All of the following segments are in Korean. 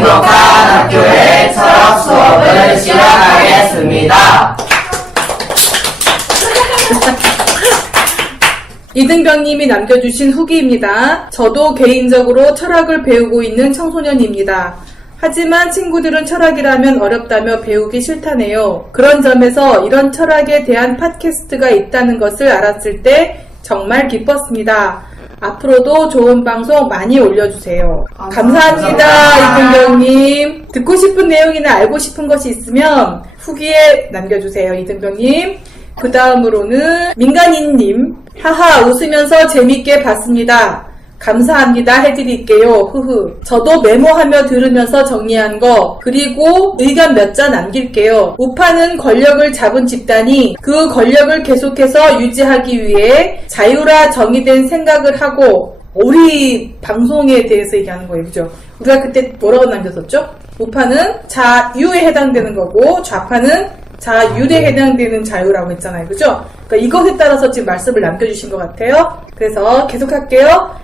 행복한 학교의 철학 수업을 시작하겠습니다. 이등병님이 남겨주신 후기입니다. 저도 개인적으로 철학을 배우고 있는 청소년입니다. 하지만 친구들은 철학이라면 어렵다며 배우기 싫다네요. 그런 점에서 이런 철학에 대한 팟캐스트가 있다는 것을 알았을 때 정말 기뻤습니다. 앞으로도 좋은 방송 많이 올려주세요. 감사합니다. 이등병님. 듣고 싶은 내용이나 알고 싶은 것이 있으면 후기에 남겨주세요. 이등병님. 그 다음으로는 민간인님. 하하, 웃으면서 재밌게 봤습니다. 감사합니다 해드릴게요. 흐흐. 저도 메모하며 들으면서 정리한 거, 그리고 의견 몇 자 남길게요. 우파는 권력을 잡은 집단이 그 권력을 계속해서 유지하기 위해 자유라 정의된 생각을 하고, 우리 방송에 대해서 얘기하는 거예요. 그죠? 우리가 그때 뭐라고 남겼었죠? 우파는 자유에 해당되는 거고, 좌파는 자율에 해당되는 자유라고 했잖아요. 그죠? 그러니까 이것에 따라서 지금 말씀을 남겨주신 것 같아요. 그래서 계속할게요.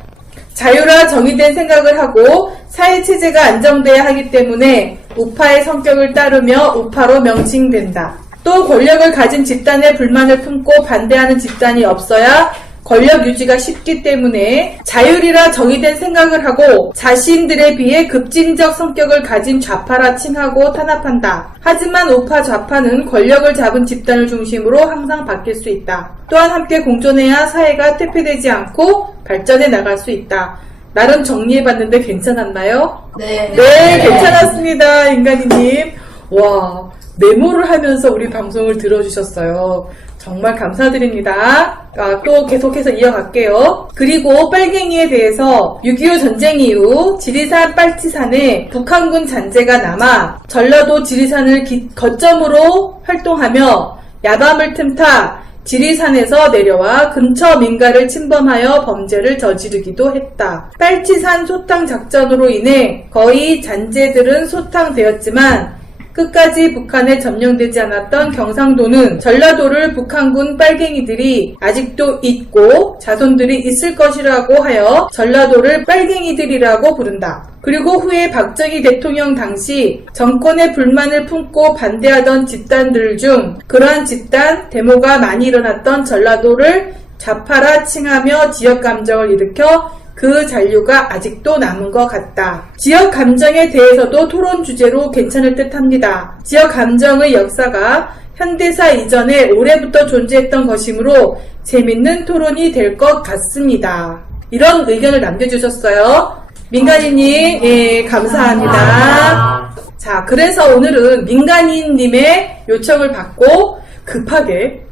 자유라 정의된 생각을 하고 사회체제가 안정돼야 하기 때문에 우파의 성격을 따르며 우파로 명칭된다. 또 권력을 가진 집단의 불만을 품고 반대하는 집단이 없어야 권력 유지가 쉽기 때문에 자율이라 정의된 생각을 하고 자신들에 비해 급진적 성격을 가진 좌파라 칭하고 탄압한다. 하지만 우파 좌파는 권력을 잡은 집단을 중심으로 항상 바뀔 수 있다. 또한 함께 공존해야 사회가 퇴폐되지 않고 발전해 나갈 수 있다. 나름 정리해봤는데 괜찮았나요? 네. 네, 괜찮았습니다. 인간이님. 와, 메모를 하면서 우리 방송을 들어주셨어요. 정말 감사드립니다. 또 계속해서 이어갈게요. 그리고 빨갱이에 대해서 6.25 전쟁 이후 지리산 빨치산에 북한군 잔재가 남아 전라도 지리산을 거점으로 활동하며 야밤을 틈타 지리산에서 내려와 근처 민가를 침범하여 범죄를 저지르기도 했다. 빨치산 소탕 작전으로 인해 거의 잔재들은 소탕되었지만 끝까지 북한에 점령되지 않았던 경상도는 전라도를 북한군 빨갱이들이 아직도 있고 자손들이 있을 것이라고 하여 전라도를 빨갱이들이라고 부른다. 그리고 후에 박정희 대통령 당시 정권의 불만을 품고 반대하던 집단들 중 그러한 집단, 데모가 많이 일어났던 전라도를 좌파라 칭하며 지역 감정을 일으켜 그 잔류가 아직도 남은 것 같다. 지역 감정에 대해서도 토론 주제로 괜찮을 듯 합니다. 지역 감정의 역사가 현대사 이전에 오래부터 존재했던 것이므로 재밌는 토론이 될 것 같습니다. 이런 의견을 남겨주셨어요. 민간인님, 예, 감사합니다. 자, 그래서 오늘은 민간인님의 요청을 받고 급하게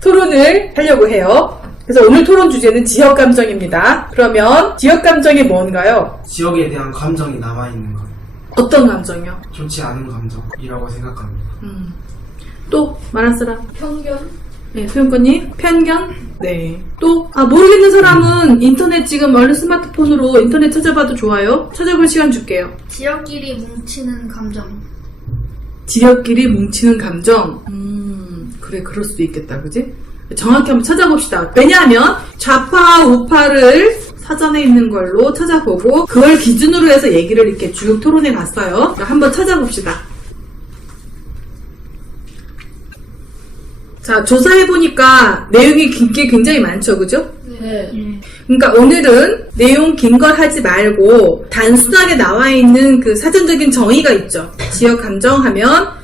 토론을 하려고 해요. 그래서 오늘 토론 주제는 지역 감정입니다. 그러면 지역 감정이 뭔가요? 지역에 대한 감정이 남아있는 것. 어떤 감정이요? 좋지 않은 감정이라고 생각합니다. 또 말할 사람? 편견? 네, 소영권님? 편견? 네. 또 모르겠는 사람은 인터넷 지금 얼른 스마트폰으로 인터넷 찾아봐도 좋아요. 찾아볼 시간 줄게요. 지역끼리 뭉치는 감정. 지역끼리 뭉치는 감정? 그래, 그럴 수도 있겠다. 그지? 정확히 한번 찾아봅시다. 왜냐하면 좌파, 우파를 사전에 있는 걸로 찾아보고 그걸 기준으로 해서 얘기를 이렇게 쭉 토론해 봤어요. 한번 찾아봅시다. 자, 조사해보니까 내용이 긴 게 굉장히 많죠. 그죠? 네. 그러니까 오늘은 내용 긴 걸 하지 말고 단순하게 나와 있는 그 사전적인 정의가 있죠. 지역 감정 하면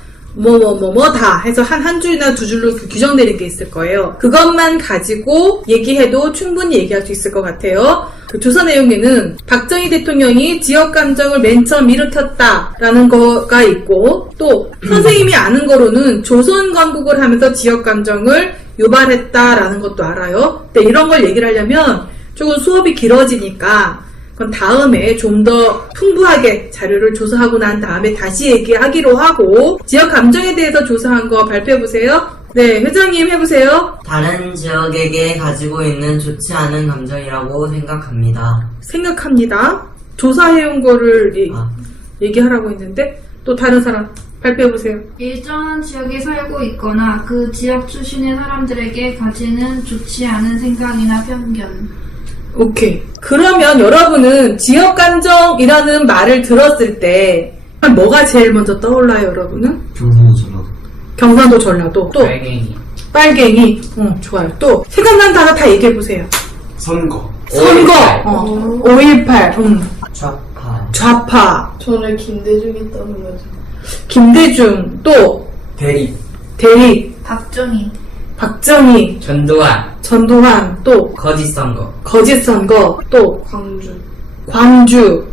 다 해서 한 줄이나 두 줄로 규정 내린 게 있을 거예요. 그것만 가지고 얘기해도 충분히 얘기할 수 있을 것 같아요. 그 조사 내용에는 박정희 대통령이 지역 감정을 맨 처음 일으켰다라는 거가 있고, 또 선생님이 아는 거로는 조선 건국을 하면서 지역 감정을 유발했다라는 것도 알아요. 근데 이런 걸 얘기를 하려면 조금 수업이 길어지니까 그건 다음에 좀 더 풍부하게 자료를 조사하고 난 다음에 다시 얘기하기로 하고, 지역 감정에 대해서 조사한 거 발표해보세요. 네, 회장님 해보세요. 다른 지역에게 가지고 있는 좋지 않은 감정이라고 생각합니다. 조사해온 거를 얘기하라고 했는데, 또 다른 사람 발표해보세요. 일정한 지역에 살고 있거나 그 지역 출신의 사람들에게 가지는 좋지 않은 생각이나 편견. 오케이. 그러면 여러분은 지역감정이라는 말을 들었을 때 뭐가 제일 먼저 떠올라요, 여러분은? 경상도 전라도. 경상도, 전라도. 또 빨갱이. 빨갱이. 좋아요. 또 생각나는 단어 다 얘기해보세요. 선거. 선거. 5.18. 좌파. 좌파. 저는 김대중이 떠올라서. 김대중. 또 대립. 대립. 박정희. 박정희. 전두환. 전두환. 또 거짓 선거. 거짓 선거. 또 광주. 광주.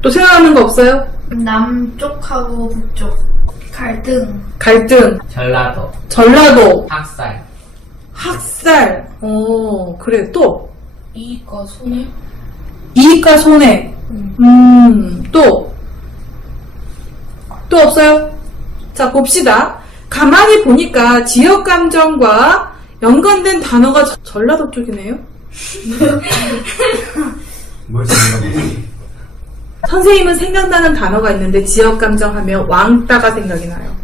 또 생각나는 거 없어요? 남쪽하고 북쪽. 갈등. 갈등. 전라도. 전라도. 학살. 학살. 그래. 또 이익과 손해? 이익과 손해. 또 없어요? 자, 봅시다. 가만히 보니까 지역 감정과 연관된 단어가 전라도 쪽이네요. 뭘 생각해? 선생님은 생각나는 단어가 있는데 지역 감정 하면 왕따가 생각이 나요.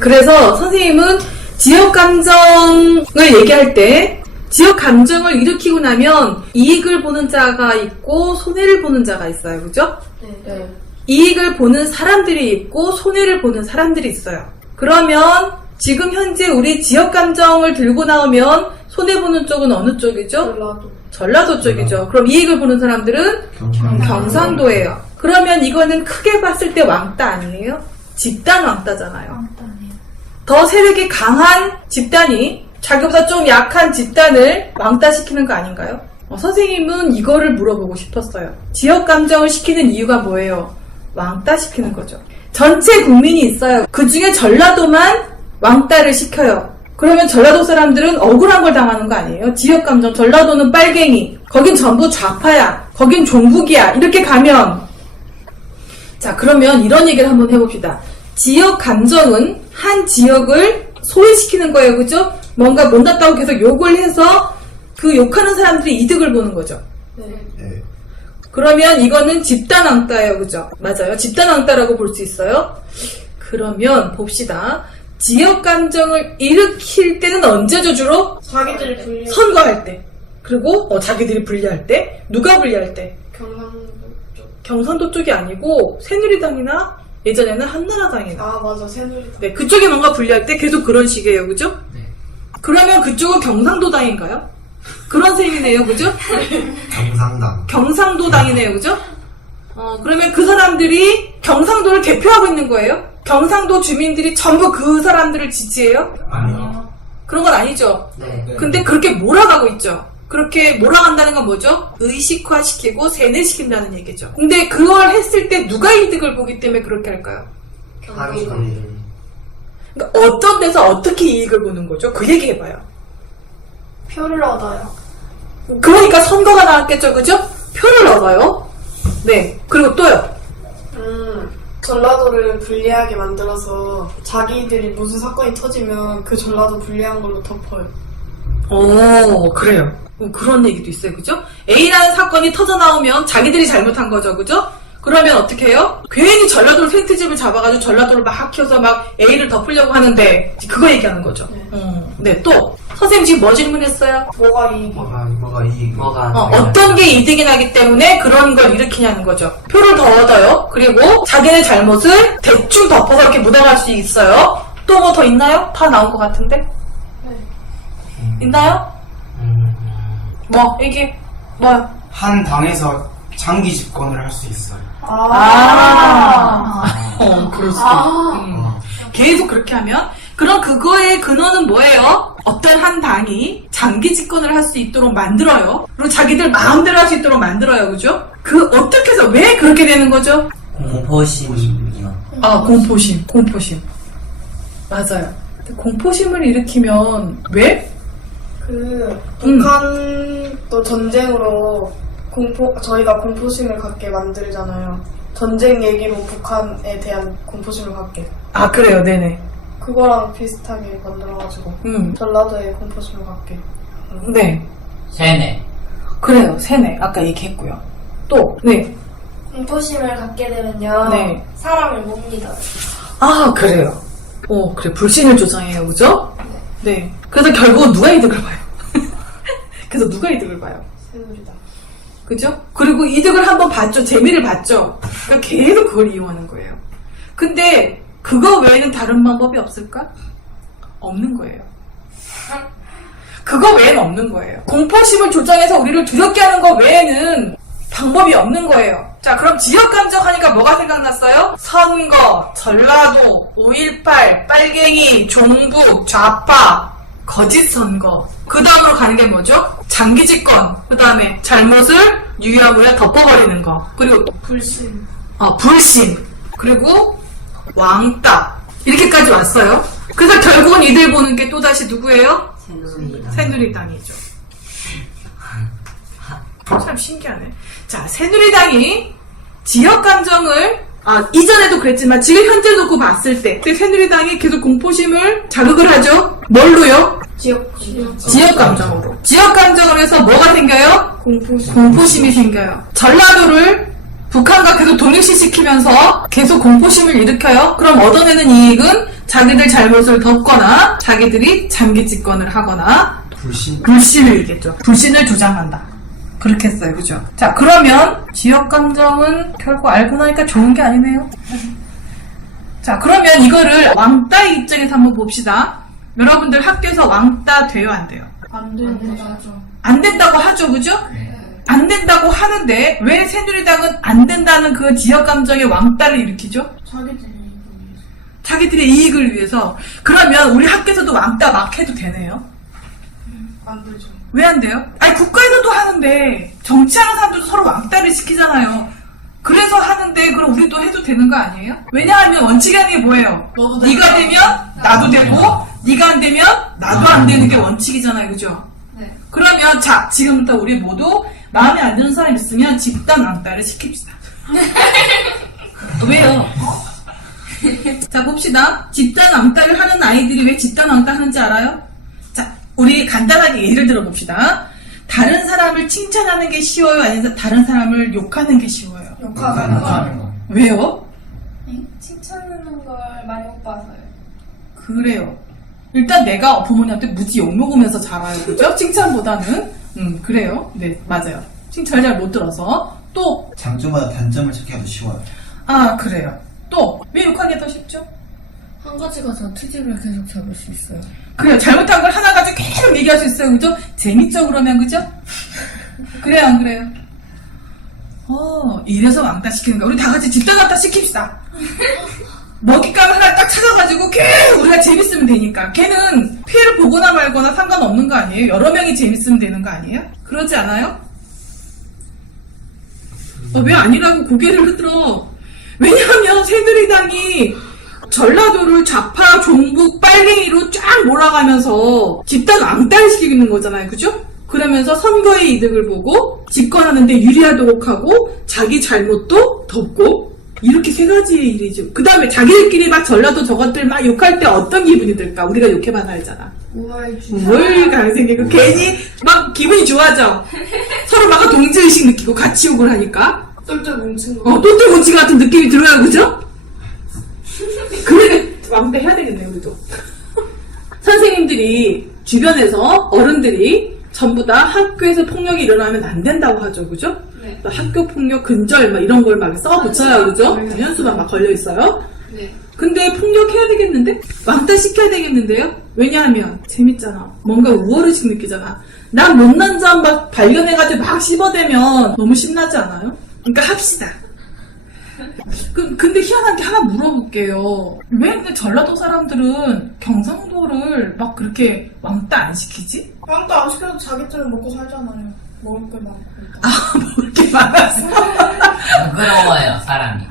그래서 선생님은 지역 감정을 얘기할 때 지역 감정을 일으키고 나면 이익을 보는 자가 있고 손해를 보는 자가 있어요. 그죠? 네. 이익을 보는 사람들이 있고 손해를 보는 사람들이 있어요. 그러면 지금 현재 우리 지역 감정을 들고 나오면 손해보는 쪽은 어느 쪽이죠? 전라도. 전라도 쪽이죠. 그럼 이익을 보는 사람들은 경상도예요. 그러면 이거는 크게 봤을 때 왕따 아니에요? 집단 왕따잖아요. 왕따네요. 더 세력이 강한 집단이 자기보다 좀 약한 집단을 왕따시키는 거 아닌가요? 선생님은 이거를 물어보고 싶었어요. 지역 감정을 시키는 이유가 뭐예요? 왕따시키는 거죠. 전체 국민이 있어요. 그 중에 전라도만 왕따를 시켜요. 그러면 전라도 사람들은 억울한 걸 당하는 거 아니에요? 지역 감정, 전라도는 빨갱이, 거긴 전부 좌파야, 거긴 종북이야, 이렇게 가면. 자, 그러면 이런 얘기를 한번 해봅시다. 지역 감정은 한 지역을 소외시키는 거예요. 그죠? 뭔가 못났다고 계속 욕을 해서 그 욕하는 사람들이 이득을 보는 거죠. 네. 그러면 이거는 집단 왕따예요. 그죠? 맞아요. 집단 왕따라고 볼 수 있어요. 그러면 봅시다. 지역 감정을 일으킬 때는 언제죠, 주로? 자기들이 불리. 선거할 때. 그리고 자기들이 불리할 때. 누가 불리할 때? 경상도 쪽. 경상도 쪽이 아니고 새누리당이나 예전에는 한나라당이나. 아, 맞아. 새누리당. 네, 그쪽이 뭔가 불리할 때 계속 그런 식이에요. 그죠? 네. 그러면 그쪽은 경상도당인가요? 그런 셈이네요. 그죠? 경상당. 경상도당이네요. 그죠? 그러면 그 사람들이 경상도를 대표하고 있는 거예요? 경상도 주민들이 전부 그 사람들을 지지해요? 아니요. 그런 건 아니죠. 네. 근데 그렇게 몰아가고 있죠. 그렇게 몰아간다는 건 뭐죠? 의식화시키고 세뇌시킨다는 얘기죠. 근데 그걸 했을 때 누가 이득을 보기 때문에 그렇게 할까요? 자기들. 그러니까 어떤 데서 어떻게 이익을 보는 거죠? 그 얘기 해봐요. 표를 얻어요. 그러니까 선거가 나왔겠죠. 그죠? 표를 얻어요. 네. 그리고 또요. 전라도를 불리하게 만들어서 자기들이 무슨 사건이 터지면 그 전라도 불리한 걸로 덮어요. 그래요. 그런 얘기도 있어요. 그죠? A라는 사건이 터져나오면 자기들이 잘못한 거죠. 그죠? 그러면 어떻게 해요? 괜히 전라도를 생트집을 잡아가지고 전라도를 막 키워서 막 A를 덮으려고 하는데 그거 얘기하는 거죠. 네, 또 선생님 지금 뭐 질문했어요? 뭐가 이익이? 뭐가 이익? 뭐가 어떤 게 이득이 나기 때문에 그런 걸 일으키냐는 거죠. 표를 더 얻어요. 그리고 자기네 잘못을 대충 덮어서 이렇게 묻어갈 수 있어요. 또 뭐 더 있나요? 다 나온 것 같은데? 네. 있나요? 뭐 이게 뭐요? 한 당에서 장기 집권을 할 수 있어요. 그럴 수도 있고. 계속 그렇게 하면 그럼 그거의 근원은 뭐예요? 어떤 한 당이 장기 집권을 할 수 있도록 만들어요. 그리고 자기들 마음대로 할 수 있도록 만들어요. 그죠? 그 어떻게 해서 왜 그렇게 되는 거죠? 공포심이요. 공포심. 맞아요. 공포심을 일으키면 왜? 북한도 전쟁으로 저희가 공포심을 갖게 만들잖아요. 전쟁 얘기로 북한에 대한 공포심을 갖게. 아, 그래요. 네네. 그거랑 비슷하게 만들어가지고 전라도에 공포심을 갖게. 네. 세뇌. 그래요. 세뇌. 아까 얘기했고요. 또, 네. 공포심을 갖게 되면요. 네. 사람을 못 믿어요. 아, 그래요. 그래. 불신을 조장해요. 그죠? 네. 그래서 결국은 누가 이득을 봐요? 그래서 누가 이득을 봐요? 새누리당. 그죠? 그리고 이득을 한번 봤죠. 재미를 봤죠. 그러니까 계속 그걸 이용하는 거예요. 근데 그거 외에는 다른 방법이 없을까? 없는 거예요. 그거 외에는 없는 거예요. 공포심을 조장해서 우리를 두렵게 하는 거 외에는 방법이 없는 거예요. 자, 그럼 지역감정 하니까 뭐가 생각났어요? 선거, 전라도, 5.18, 빨갱이, 종북, 좌파, 거짓 선거. 그 다음으로 가는 게 뭐죠? 장기 집권. 그 다음에 잘못을 유야무야 덮어버리는 거. 그리고 불신. 불신. 그리고 왕따. 이렇게까지 왔어요. 그래서 결국은 이들 보는 게 또다시 누구예요? 새누리당. 새누리당이죠. 참 신기하네. 자, 새누리당이 지역감정을 이전에도 그랬지만 지금 현재 놓고 봤을 때 새누리당이 계속 공포심을 자극을 하죠. 뭘로요? 지역감정으로. 지역감정을 해서 뭐가 생겨요? 공포심이 생겨요. 전라도를 북한과 계속 동일시시키면서 계속 공포심을 일으켜요. 그럼 얻어내는 이익은 자기들 잘못을 덮거나 자기들이 장기 집권을 하거나 불신을 일으켰죠. 불신을 조장한다. 그렇게 했어요. 그죠? 자, 그러면 지역감정은 결국 알고 나니까 좋은 게 아니네요. 자, 그러면 이거를 왕따의 입장에서 한번 봅시다. 여러분들 학교에서 왕따 돼요? 안 돼요? 안 된다. 안 된다고 하죠. 그죠? 안 된다고 하는데 왜 새누리당은 안 된다는 그 지역감정의 왕따를 일으키죠? 자기들의 이익을 위해서. 그러면 우리 학교에서도 왕따 막 해도 되네요? 안 되죠. 왜 안 돼요? 아니 국가에서도 하는데 정치하는 사람들도 서로 왕따를 시키잖아요. 그래서 하는데 그럼 우리도 해도 되는 거 아니에요? 왜냐하면 원칙이라는 게 뭐예요? 네가 되면 나도 되고 네가 안 되면 나도 안 되는 게 원칙이잖아요. 그죠? 네. 그러면 자, 지금부터 우리 모두 마음에 안 드는 사람 있으면 집단 왕따를 시킵시다. 왜요? 자, 봅시다. 집단 왕따를 하는 아이들이 왜 집단 왕따 하는지 알아요? 자, 우리 간단하게 예를 들어 봅시다. 다른 사람을 칭찬하는 게 쉬워요? 아니면 다른 사람을 욕하는 게 쉬워요? 욕하는 거. 왜요? 칭찬하는 걸 많이 못 봐서요. 그래요. 일단 내가 부모님한테 무지 욕 먹으면서 자라요. 그죠? 칭찬보다는. 그래요. 네, 맞아요. 칭찬을 잘 못 들어서. 또, 장점보다 단점을 찾기가 더 쉬워요. 그래요. 또, 왜 욕하기가 더 쉽죠? 한 가지가 더 트집을 계속 잡을 수 있어요. 그래요. 잘못한 걸 하나 가지고 계속 얘기할 수 있어요. 그죠? 재밌죠, 그러면, 그죠? 그래요, 안 그래요? 이래서 왕따 시키는 거야. 우리 다 같이 집단 왕따 시킵시다. 먹잇감 하나 딱 찾아가지고 계속 우리가 재밌으면 되니까. 걔는 피해를 보거나 말거나 상관없는 거 아니에요? 여러 명이 재밌으면 되는 거 아니에요? 그러지 않아요? 왜 아니라고 고개를 흔들어. 왜냐하면 새누리당이 전라도를 좌파, 종북, 빨갱이로 쫙 몰아가면서 집단 왕따를 시키는 거잖아요. 그죠? 그러면서 선거의 이득을 보고 집권하는데 유리하도록 하고 자기 잘못도 덮고 이렇게 세 가지의 일이죠. 그 다음에 자기들끼리 막 전라도 저것들 막 욕할 때 어떤 기분이 들까? 우리가 욕해봐서 알잖아. 우월감 생기고 괜히 막 기분이 좋아져. 서로 막 동지의식 느끼고 같이 욕을 하니까 똘똘 뭉친 거. 똘똘 뭉치 같은 느낌이 들어요. 그죠? 그래 왕따 해야 되겠네요. 우리도. 선생님들이 주변에서 어른들이 전부 다 학교에서 폭력이 일어나면 안 된다고 하죠. 그죠? 네. 학교 폭력 근절 막 이런 걸 막 써 붙여요. 그죠? 현수막 막 걸려 있어요. 네. 근데 폭력해야 되겠는데? 왕따 시켜야 되겠는데요? 왜냐하면 재밌잖아. 뭔가 우월의식 느끼잖아. 난 못난 점 막 발견해가지고 막 씹어대면 너무 신나지 않아요? 그러니까 합시다. 근데 희한한 게 하나 물어볼게요. 왜 근데 전라도 사람들은 경상도를 막 그렇게 왕따 안 시키지? 왕따 안 시켜도 자기들은 먹고 살잖아요. 먹을 게 많고. 먹을 게 많아서. 부끄러워요, 사람이.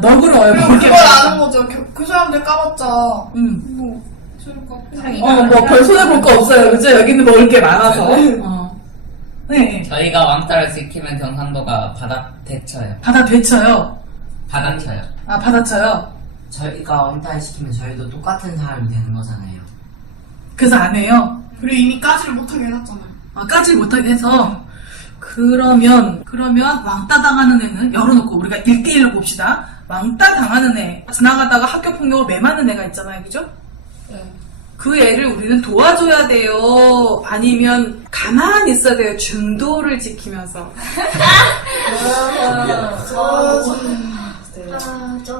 너그러워요. 그냥 먹을 게 그걸 많아서. 아는 거죠. 그 사람들 까봤자. 뭐, 좋을 것 같아요. 별 손해볼 거 없어요. 그죠? 여기는 먹을 게 많아서. 네. 저희가 왕따를 시키면 경상도가 받아쳐요. 받아쳐요. 받아쳐요. 받아쳐요. 저희가 왕따를 시키면 저희도 똑같은 사람이 되는 거잖아요. 그래서 안 해요. 그리고 이미 까지를 못하게 해놨잖아요. 까지 못하게 해서. 그러면 왕따 당하는 애는 열어놓고 우리가 1대1로 봅시다. 왕따 당하는 애. 지나가다가 학교 폭력을 매맞는 애가 있잖아요. 그죠? 네. 그 애를 우리는 도와줘야 돼요? 아니면 가만히 있어야 돼요? 중도를 지키면서.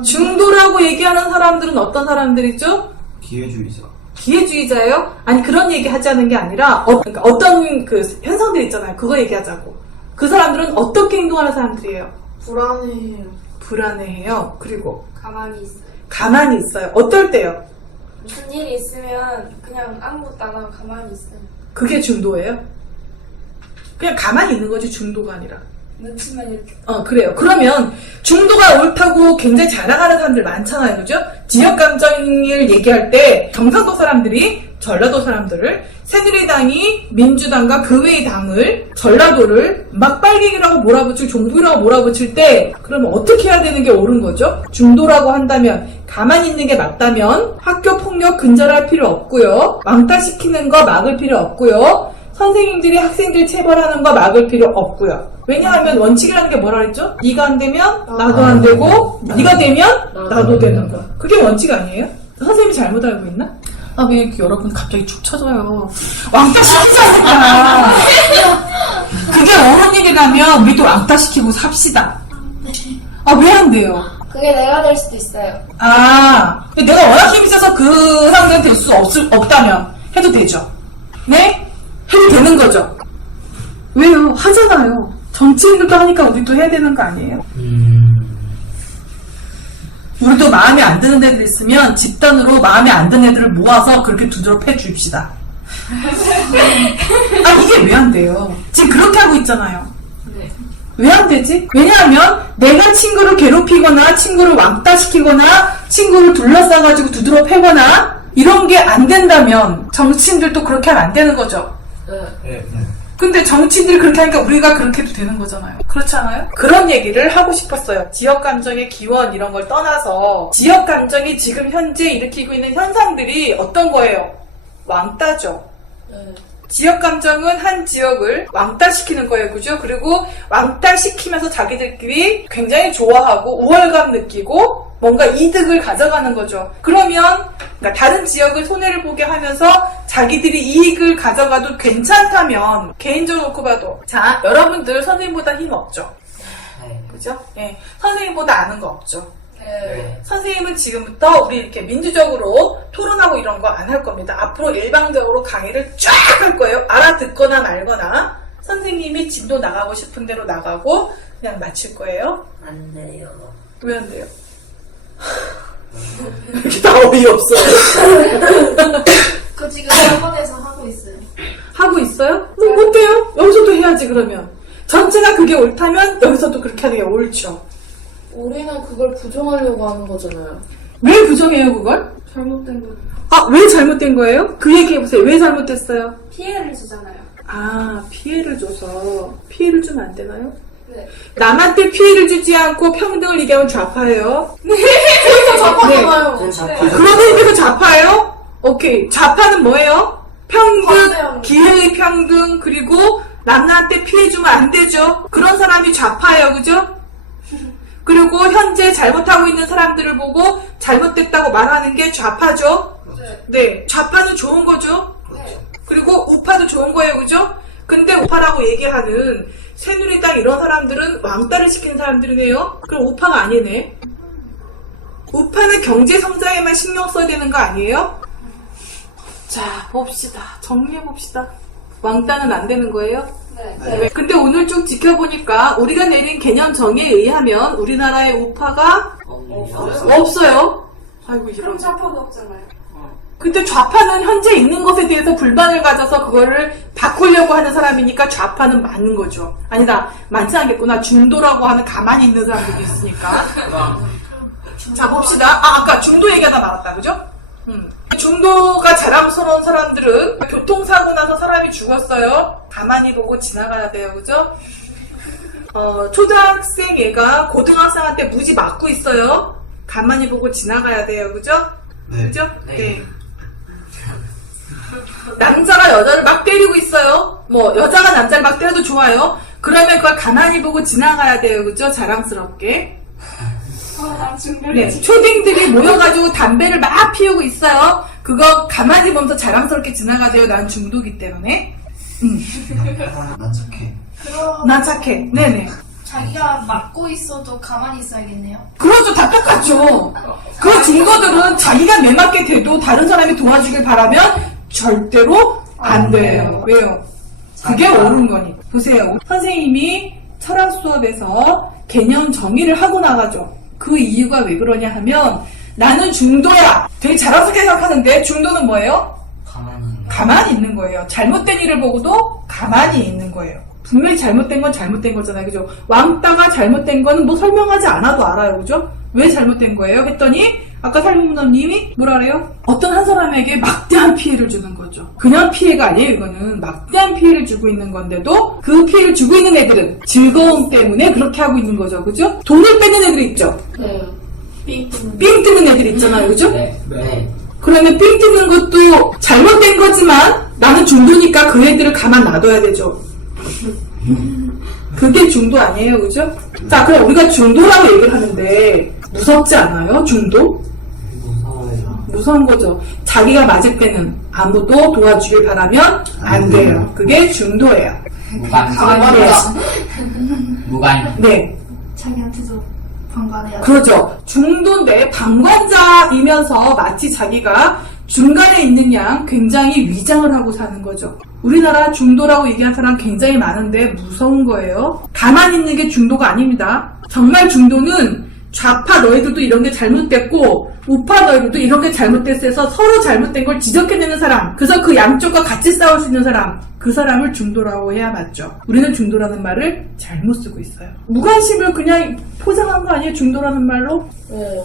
중도라고 얘기하는 사람들은 어떤 사람들이죠? 기회주의자. 기회주의자예요? 아니 그런 얘기 하자는 게 아니라 그러니까 어떤 그 현상들 있잖아요. 그거 얘기하자고. 그 사람들은 어떻게 행동하는 사람들이에요? 불안해요. 불안해해요. 그리고 가만히 있어요. 가만히 있어요. 어떨 때요? 무슨 일이 있으면 그냥 아무것도 안 하고 가만히 있어요. 그게 중도예요? 그냥 가만히 있는 거지 중도가 아니라. 눈치만 이렇게. 그래요. 그러면 중도가 옳다고 굉장히 자랑하는 사람들 많잖아요. 그죠? 지역 감정을 얘기할 때 경상도 사람들이 전라도 사람들을, 새누리당이 민주당과 그 외의 당을, 전라도를 막 빨갱이라고 몰아붙일, 종북이라고 몰아붙일 때 그러면 어떻게 해야 되는 게 옳은 거죠? 중도라고 한다면, 가만히 있는 게 맞다면 학교 폭력 근절할 필요 없고요. 왕따시키는 거 막을 필요 없고요. 선생님들이 학생들 체벌하는 거 막을 필요 없고요. 왜냐하면 원칙이라는 게 뭐라 그랬죠? 네가 안 되면 나도 안 되고, 네가 되면 나도 되는 거. 그게 원칙 아니에요? 선생님이 잘못 알고 있나? 아, 왜 이렇게 여러분 갑자기 축 쳐져요? 왕따 시키자니까. 그게 옳은 일이라면 우리도 왕따 시키고 삽시다. 아, 왜 안 돼요? 그게 내가 될 수도 있어요. 아, 내가 워낙 힘이 세서 그 상대는 될 수 없다면 해도 되죠. 네? 해도 되는 거죠. 왜요? 하잖아요. 정치인들도 하니까 우리도 해야 되는 거 아니에요? 우리도 마음에 안 드는 애들 있으면 집단으로 마음에 안 드는 애들을 모아서 그렇게 두드러 패 주입시다. 아, 이게 왜 안 돼요? 지금 그렇게 하고 있잖아요. 왜 안 되지? 왜냐하면 내가 친구를 괴롭히거나 친구를 왕따시키거나 친구를 둘러싸가지고 두드러 패거나 이런 게 안 된다면 정치인들도 그렇게 하면 안 되는 거죠. 네. 근데 정치인들이 그렇게 하니까 우리가 그렇게 해도 되는 거잖아요. 그렇지 않아요? 그런 얘기를 하고 싶었어요. 지역감정의 기원 이런 걸 떠나서 지역감정이 지금 현재 일으키고 있는 현상들이 어떤 거예요? 왕따죠. 지역감정은 한 지역을 왕따시키는 거예요. 그죠? 그리고 왕따시키면서 자기들끼리 굉장히 좋아하고 우월감 느끼고 뭔가 이득을 가져가는 거죠. 그러면 그러니까 다른 지역을 손해를 보게 하면서 자기들이 이익을 가져가도 괜찮다면 개인적으로 놓고 봐도 자, 여러분들 선생님보다 힘 없죠? 네. 그죠? 예. 선생님보다 아는 거 없죠? 네. 선생님은 지금부터 우리 이렇게 민주적으로 토론하고 이런 거 안 할 겁니다. 앞으로 일방적으로 강의를 쫙 할 거예요. 알아듣거나 말거나 선생님이 진도 나가고 싶은 대로 나가고 그냥 마칠 거예요. 안 돼요. 왜 안 돼요? 이렇게 다 어이없어. 그 지금 학원에서 하고 있어요. 하고 있어요? 뭐 어때요? 여기서도 해야지 그러면. 전체가 그게 옳다면 여기서도 그렇게 하는 게 옳죠. 우리는 그걸 부정하려고 하는 거잖아요. 왜 부정해요 그걸? 잘못된 거. 아, 왜 잘못된 거예요? 그 얘기해보세요. 왜 잘못됐어요? 피해를 주잖아요. 아, 피해를 줘서 피해를 주면 안 되나요? 네. 남한테 피해를 주지 않고 평등을 얘기하면 좌파예요. 잡아잖아요. 전 잡혀. 그런 의미에서 좌파예요? 오케이. 좌파는 뭐예요? 평등, 반대하는 기회의 평등, 그리고 남한테 피해 주면 안 되죠. 그런 사람이 좌파예요. 그죠? 그리고 현재 잘못하고 있는 사람들을 보고 잘못됐다고 말하는 게 좌파죠. 네. 좌파는 좋은 거죠. 그리고 우파도 좋은 거예요. 그죠? 근데 우파라고 얘기하는 새누리당 이런 사람들은 왕따를 시키는 사람들이네요. 그럼 우파가 아니네. 우파는 경제 성장에만 신경 써야 되는 거 아니에요? 자, 봅시다. 정리해봅시다. 왕따는 안 되는 거예요? 네. 근데 오늘 쭉 지켜보니까 우리가 내린 개념 정의에 의하면 우리나라의 우파가 없어요. 아이고, 이런. 좌파도 없잖아요. 근데 좌파는 현재 있는 것에 대해서 불만을 가져서 그거를 바꾸려고 하는 사람이니까 좌파는 많은 거죠. 아니다, 많지 않겠구나. 중도라고 하는 가만히 있는 사람들도 있으니까. 자, 봅시다. 아까 중도 얘기하다 말았다. 그죠? 중도가 자랑스러운 사람들은 교통사고 나서 사람이 죽었어요. 가만히 보고 지나가야 돼요. 그죠? 초등학생 얘가 고등학생한테 무지 맞고 있어요. 가만히 보고 지나가야 돼요. 그죠? 네. 그죠? 네. 남자가 여자를 막 때리고 있어요. 뭐 여자가 남자를 막 때려도 좋아요. 그러면 그걸 가만히 보고 지나가야 돼요. 그죠? 자랑스럽게. 네, 초딩들이 모여가지고 담배를 막 피우고 있어요. 그거 가만히 보면서 자랑스럽게 지나가세요. 난 중독이기 때문에. 난 착해. 난 착해. 네네. 자기가 맡고 있어도 가만히 있어야겠네요. 그렇죠. 다 똑같죠. 그 중도들은 자기가 매맞게 돼도 다른 사람이 도와주길 바라면 절대로 안 돼요. 왜요? 그게 옳은 거니. 보세요. 선생님이 철학 수업에서 개념 정의를 하고 나가죠. 그 이유가 왜 그러냐 하면 나는 중도야. 되게 자랑스럽게 생각하는데 중도는 뭐예요? 가만히 있는 거예요. 잘못된 일을 보고도 가만히 있는 거예요. 분명히 잘못된 건 잘못된 거잖아요. 그죠? 왕따가 잘못된 건 뭐 설명하지 않아도 알아요. 그죠? 왜 잘못된 거예요? 했더니 아까 살문문님이 뭐라 그래요? 어떤 한 사람에게 막대한 피해를 주는 거죠. 그냥 피해가 아니에요. 이거는 막대한 피해를 주고 있는 건데도 그 피해를 주고 있는 애들은 즐거움 때문에 그렇게 하고 있는 거죠. 그죠? 돈을 뺏는 애들 있죠? 삥 뜯는 애들 있잖아요. 그죠? 네. 그러면 삥 뜯는 것도 잘못된 거지만 나는 중도니까 그 애들을 가만 놔둬야 되죠. 그게 중도 아니에요. 그죠? 자, 그럼 우리가 중도라고 얘기를 하는데 무섭지 않아요? 중도? 무서워요. 무서운 거죠. 자기가 맞을 때는 아무도 도와주길 바라면 안 돼요. 그게 중도예요. 무관. 네. 자기한테도 방관해야 돼. 그렇죠. 중도인데 방관자이면서 마치 자기가 중간에 있는 양 굉장히 위장을 하고 사는 거죠. 우리나라 중도라고 얘기하는 사람 굉장히 많은데 무서운 거예요. 가만히 있는 게 중도가 아닙니다. 정말 중도는 좌파 너희들도 이런 게 잘못됐고 우파 너희들도 이런 게 잘못됐어 해서 서로 잘못된 걸 지적해내는 사람, 그래서 그 양쪽과 같이 싸울 수 있는 사람, 그 사람을 중도라고 해야 맞죠. 우리는 중도라는 말을 잘못 쓰고 있어요. 무관심을 그냥 포장한 거 아니에요? 중도라는 말로?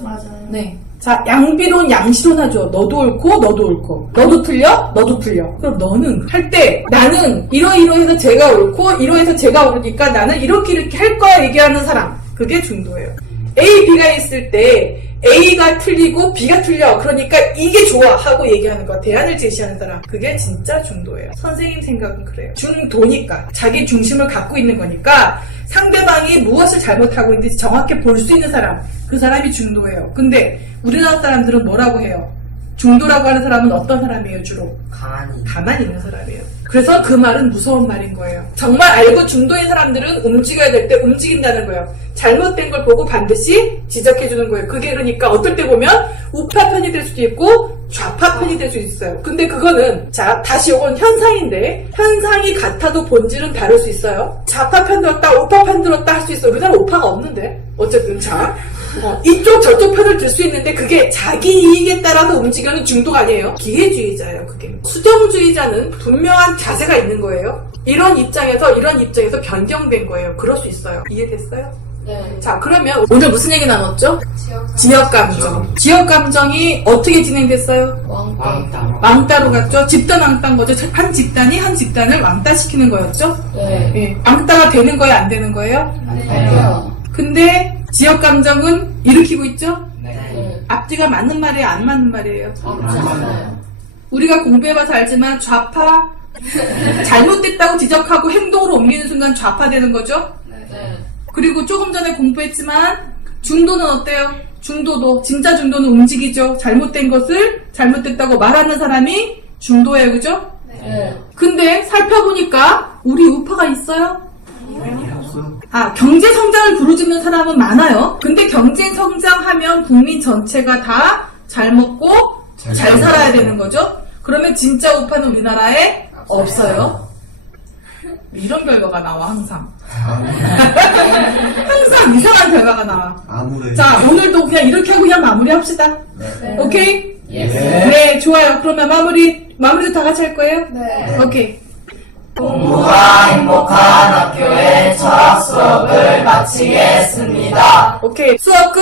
맞아요. 네. 자, 양비론, 양시론 하죠. 너도 옳고, 너도 옳고. 너도 틀려, 너도 틀려. 그럼 너는 할 때 나는 이러이러해서 제가 옳고, 이러해서 제가 옳으니까 나는 이렇게 할 거야 얘기하는 사람. 그게 중도예요. A, B가 있을 때 A가 틀리고 B가 틀려. 그러니까 이게 좋아 하고 얘기하는 거. 대안을 제시하는 사람. 그게 진짜 중도예요. 선생님 생각은 그래요. 중도니까. 자기 중심을 갖고 있는 거니까 상대방이 무엇을 잘못하고 있는지 정확히 볼 수 있는 사람. 그 사람이 중도예요. 근데 우리나라 사람들은 뭐라고 해요? 중도라고 하는 사람은 어떤 사람이에요, 주로? 가만히 있는 사람이에요. 그래서 그 말은 무서운 말인 거예요. 정말 알고 중도인 사람들은 움직여야 될 때 움직인다는 거예요. 잘못된 걸 보고 반드시 지적해주는 거예요. 그게 그러니까 어떨 때 보면 우파 편이 될 수도 있고 좌파 편이 될 수 있어요. 근데 그거는 자 다시 이건 현상인데 현상이 같아도 본질은 다를 수 있어요. 좌파 편 들었다 우파 편 들었다 할 수 있어요. 우리나라 우파가 없는데 어쨌든 자 이쪽 저쪽 편을 들 수 있는데 그게 자기 이익에 따라서 움직이는 중도가 아니에요. 기회주의자예요. 그게 수정주의자는 분명한 자세가 있는 거예요. 이런 입장에서 변경된 거예요. 그럴 수 있어요. 이해됐어요? 네. 자, 그러면 오늘 무슨 얘기 나눴죠? 지역감정. 지역감정이 어떻게 진행됐어요? 왕따로 갔죠? 집단 왕따인 거죠? 한 집단이 한 집단을 왕따시키는 거였죠? 네. 예. 왕따가 되는 거예요? 안 되는 거예요? 네. 근데 지역감정은 일으키고 있죠? 네. 앞뒤가 맞는 말이에요? 안 맞는 말이에요? 맞아요. 우리가 공부해봐서 알지만 좌파 잘못됐다고 지적하고 행동으로 옮기는 순간 좌파되는 거죠? 네. 그리고 조금 전에 공부했지만 중도는 어때요? 중도도 진짜 중도는 움직이죠. 잘못된 것을 잘못됐다고 말하는 사람이 중도예요. 그죠? 네. 근데 살펴보니까 우리 우파가 있어요? 경제 성장을 부르짖는 사람은 많아요. 근데 경제 성장하면 국민 전체가 다 잘 먹고 잘 살아야 되는 거죠? 그러면 진짜 우파는 우리나라에 없어요. 이런 결과가 나와 항상. 항상 이상한 결과가 나와. 아무래도. 자, 오늘도 그냥 이렇게 하고 그냥 마무리합시다. 네. 오케이? 예스. 네, 좋아요. 그러면 마무리도 다 같이 할 거예요? 네. 오케이. 공부가 행복한 학교의 철학 수업을 마치겠습니다. 오케이. 수업 끝!